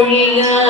Korea.